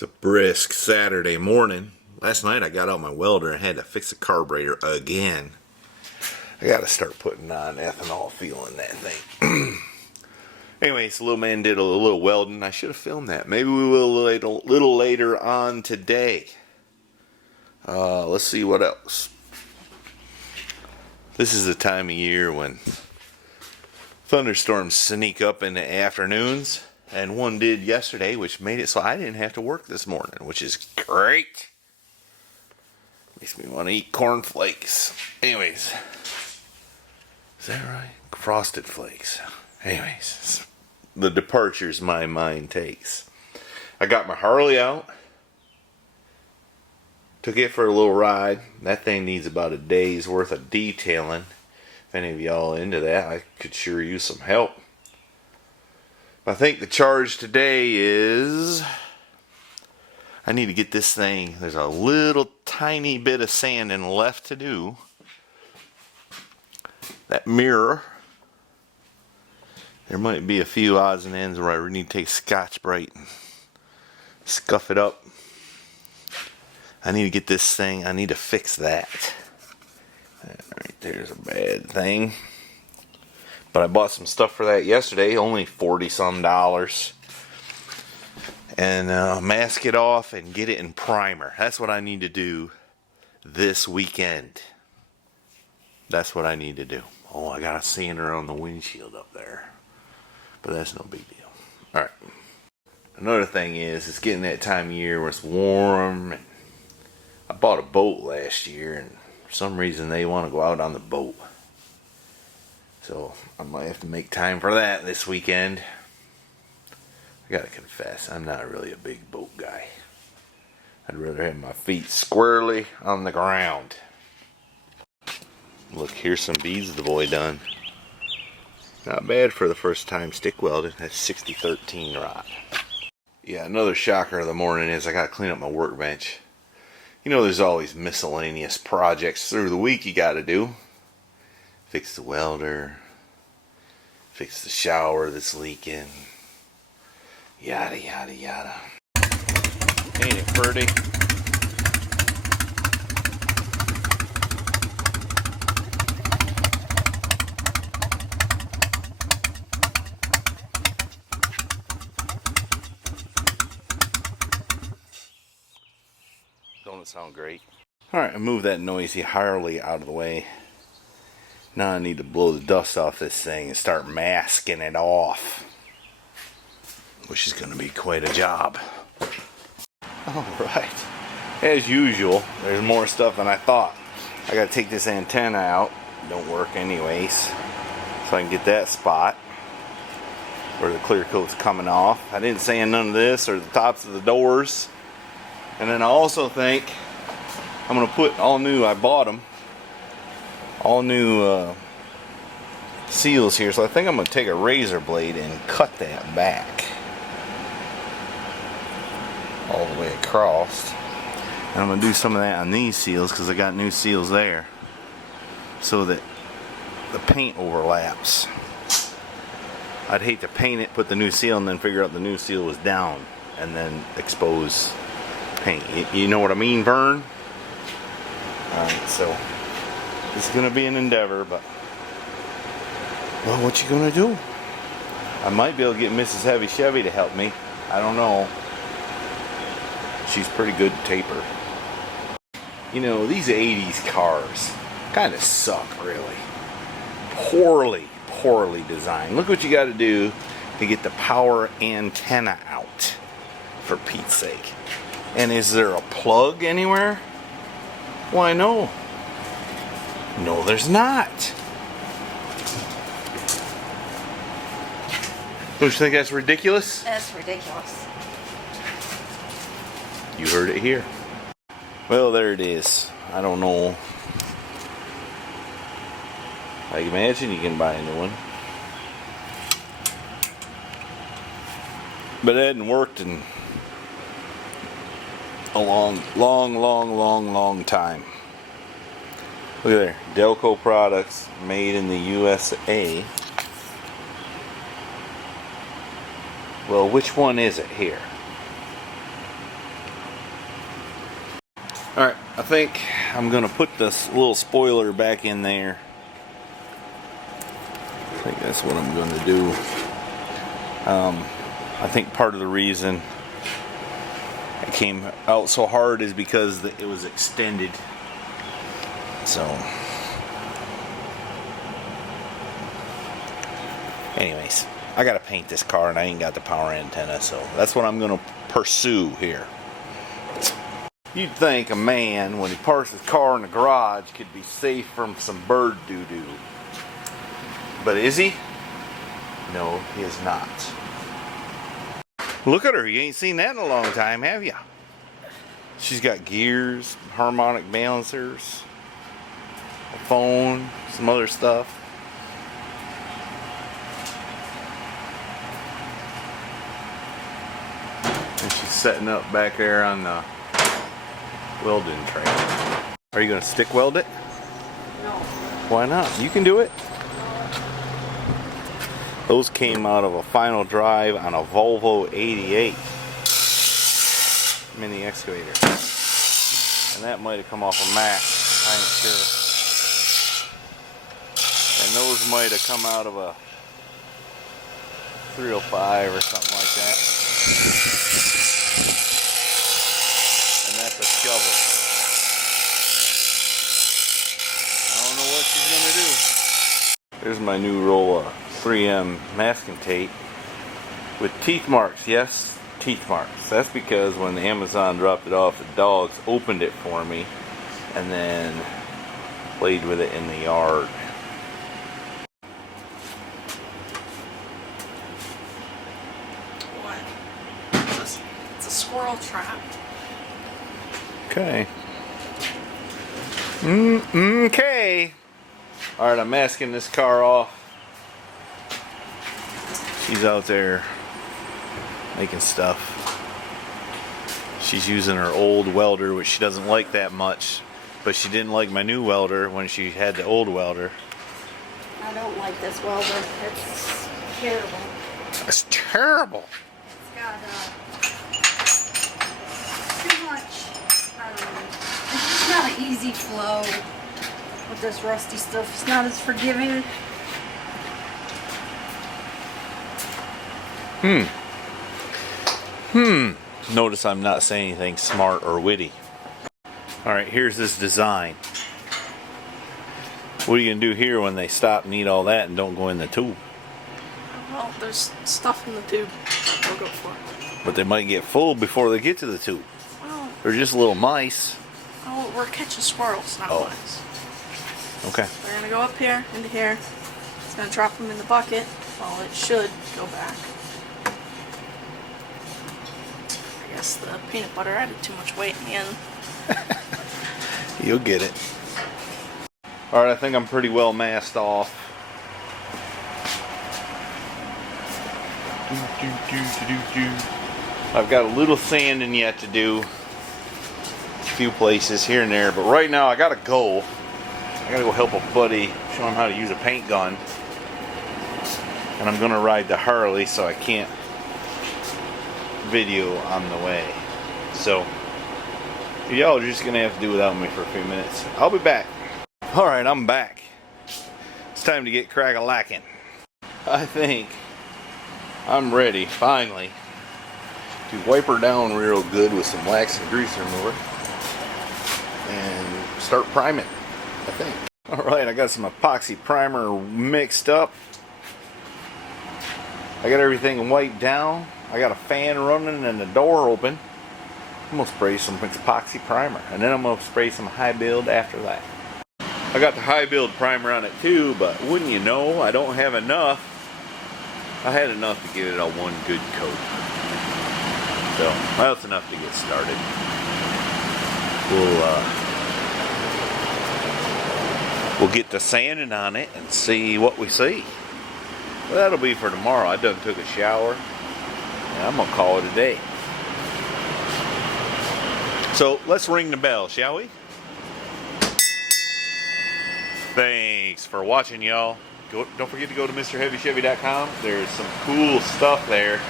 It's a brisk Saturday morning. Last night I got out my welder and had to fix the carburetor again. I gotta start putting on ethanol fuel in that thing. Anyways, the little man did a little welding. I should have filmed that. Maybe we will a little later on today. Let's see what else. This is the time of year when thunderstorms sneak up in the afternoons. And one did yesterday, which made it so I didn't have to work this morning, which is great. Makes me want to eat cornflakes. Anyways. Is that right? Frosted Flakes. Anyways. The departures my mind takes. I got my Harley out. Took it for a little ride. That thing needs about a day's worth of detailing. If any of y'all into that, I could sure use some help. I think the charge today is I need to get this thing. There's a little tiny bit of sanding left to do. That mirror. There might be a few odds and ends where I need to take Scotch-Brite and scuff it up. I need to get this thing. I need to fix that. Right there's a bad thing. But I bought some stuff for that yesterday, only $40-some. And mask it off and get it in primer. That's what I need to do this weekend. That's what I need to do. Oh, I got a sander on the windshield up there. But that's no big deal. Alright. Another thing is, it's getting that time of year where it's warm. And I bought a boat last year, and for some reason they want to go out on the boat. So I might have to make time for that this weekend. I gotta confess, I'm not really a big boat guy. I'd rather have my feet squarely on the ground. Look, here's some beads the boy done. Not bad for the first time stick welded. That's 6013 rod. Yeah, another shocker of the morning is I gotta clean up my workbench. You know, there's always miscellaneous projects through the week you gotta do. Fix the welder, fix the shower that's leaking, yada yada yada. Ain't it pretty? Don't it sound great? Alright, I moved that noisy Harley out of the way. Now I need to blow the dust off this thing and start masking it off. Which is going to be quite a job. Alright. As usual, there's more stuff than I thought. I got to take this antenna out. Don't work anyways. So I can get that spot where the clear coat's coming off. I didn't sand none of this or the tops of the doors. And then I also think I'm going to put all new, I bought them. All new seals here, so I think I'm going to take a razor blade and cut that back all the way across. And I'm going to do some of that on these seals because I got new seals there so that the paint overlaps. I'd hate to paint it, put the new seal, and then figure out the new seal was down and then expose paint. You know what I mean, Vern? Alright, so it's going to be an endeavor, but well, what you going to do? I might be able to get mrshevyshevy to help me. I don't know. She's pretty good taper. You know, these 80s cars kind of suck, really. Poorly designed. Look what you got to do to get the power antenna out, for Pete's sake. And is there a plug anywhere? Why, no. No, there's not. Don't you think that's ridiculous? That's ridiculous. You heard it here. Well, there it is. I don't know. I imagine you can buy a new one. But it hadn't worked in a long time. Look at there, Delco products made in the USA. Well, which one is it here? Alright, I think I'm going to put this little spoiler back in there. I think that's what I'm going to do. I think part of the reason it came out so hard is because it was extended. So, anyways, I got to paint this car and I ain't got the power antenna, so that's what I'm going to pursue here. You'd think a man, when he parks his car in the garage, could be safe from some bird doo-doo. But is he? No, he is not. Look at her. You ain't seen that in a long time, have ya? She's got gears, harmonic balancers, a phone, some other stuff. And she's setting up back there on the welding tray. Are you going to stick weld it? No. Why not? You can do it. Those came out of a final drive on a Volvo 88 mini excavator. And that might have come off a Mack. I ain't sure. And those might have come out of a 305 or something like that. And that's a shovel. I don't know what she's gonna do. There's my new roll of 3M masking tape with teeth marks. Yes, teeth marks. That's because when the Amazon dropped it off, the dogs opened it for me and then played with it in the yard. What? It's a squirrel trap. Okay. Okay. Alright, I'm masking this car off. She's out there making stuff. She's using her old welder, which she doesn't like that much. But she didn't like my new welder when she had the old welder. I don't like this welder. It's terrible. It's terrible. It's got too much. It's just not an easy flow with this rusty stuff. It's not as forgiving. Notice I'm not saying anything smart or witty. Alright, here's this design. What are you going to do here when they stop and eat all that and don't go in the tube? Well, there's stuff in the tube they'll go for. But they might get full before they get to the tube. Well, They're just little mice. oh, we're catching squirrels, not mice. Okay. They're going to go up here, into here. It's going to drop them in the bucket. Well, it should go back. I guess the peanut butter added too much weight in the end. You'll get it. Alright, I think I'm pretty well masked off. I've got a little sanding yet to do. A few places here and there. But right now I gotta go. I gotta go help a buddy, show him how to use a paint gun. And I'm gonna ride the Harley, so I can't video on the way. So y'all are just gonna have to do without me for a few minutes. I'll be back. Alright, I'm back. It's time to get crack-a-lackin'. I think I'm ready, finally, to wipe her down real good with some wax and grease remover and start priming, I think. Alright, I got some epoxy primer mixed up. I got everything wiped down. I got a fan running and the door open. I'm going to spray some epoxy primer. And then I'm going to spray some high build after that. I got the high build primer on it too, but wouldn't you know, I don't have enough. I had enough to give it a one good coat. So, that's enough to get started. We'll get to sanding on it and see what we see. Well, that'll be for tomorrow. I done took a shower. And I'm going to call it a day. So, let's ring the bell, shall we? Thanks for watching, y'all. Don't forget to go to mrshevyshevy.com. There's some cool stuff there.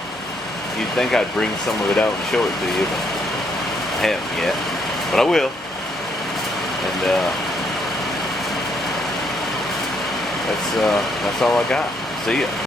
You'd think I'd bring some of it out and show it to you, but I haven't yet. But I will. that's all I got. See ya.